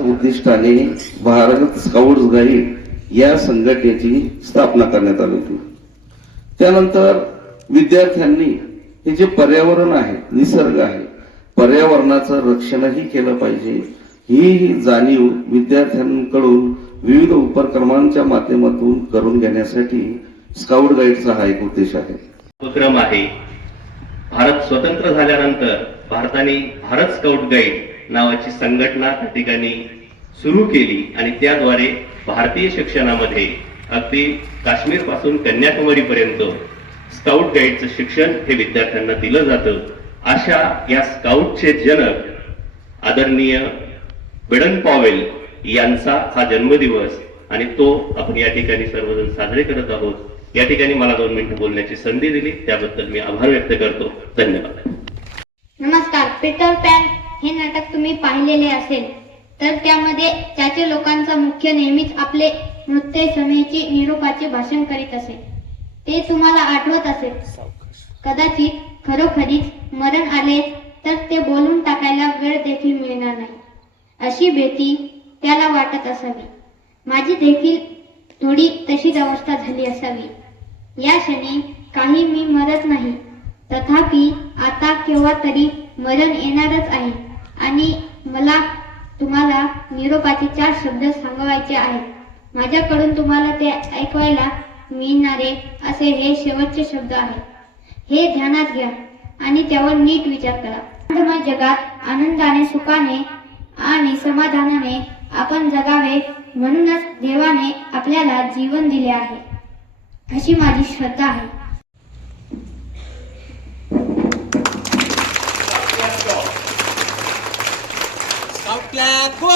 उद्दिष्टाने Bharat scouts guide या संघटनेची स्थापना करण्यात आली होती. त्यानंतर विद्यार्थ्यांनी हे जे पर्यावरण आहे निसर्ग आहे पर्यावरणाचं रक्षणही केलं पाहिजे. ही जाणीव विद्यार्थ्यांकडून विविध उपक्रमांच्या माध्यमातून करून घेण्यासाठी स्काउट गाईडचा हा एक उद्देश आहे. उपक्रम आहे. भारत स्वतंत्र झाल्यानंतर भारताने भारत स्काउट गाईड नावाची संघटना त्या ठिकाणी सुरू केली आणि त्याद्वारे भारतीय शिक्षणामध्ये अगदी काश्मीरपासून कन्याकुमारी पर्यंत स्काउट गाईडचं शिक्षण हे विद्यार्थ्यांना दिलं जातं. अशा या स्काउटचे जनक आदरणीय बेडन पॉवेल यांचा हा जन्मदिवस आणि तो आपण या ठिकाणी सर्वजण साजरे करत आहोत. या ठिकाणी मला दोन मिनिटं बोलण्याची संधी दिली. त्याबद्दल मी आभार व्यक्त करतो. धन्यवाद. नमस्कार पीटर पॅन. हे नाटक तुम्ही पाहिलेले असेल तर त्यामध्ये त्याचे लोकांचा मुख्य नेहमीच आपले नृत्य समेची निरोपाचे भाषण करीत असे. ते तुम्हाला आठवत असेल. कदाचित खरोखरीच मरण आले तर ते बोलून टाकायला वेळ देखील मिळणार नाही. अशी भीती त्याला वाटत असावी. माझी देखील थोडी तशीच अवस्था झाली असावी. या क्षणी काही मी मरत नाही. तथापि आता केव्हा तरी मरण येणारच आहे. आणि मला तुम्हाला निरोपाचे चार शब्द सांगवायचे आहेत. माझ्याकडून तुम्हाला ते ऐकवायला मिळणारे असे हे शेवटचे शब्द आहेत. हे ध्यानात घ्या आणि त्यावर नीट विचार करा. आनंदमय जगात आनंदाने सुखाने आणि समाधानाने आपण जगावे म्हणूनच देवाने आपल्याला जीवन दिले आहे. अशी माझी श्रद्धा आहे. 三步。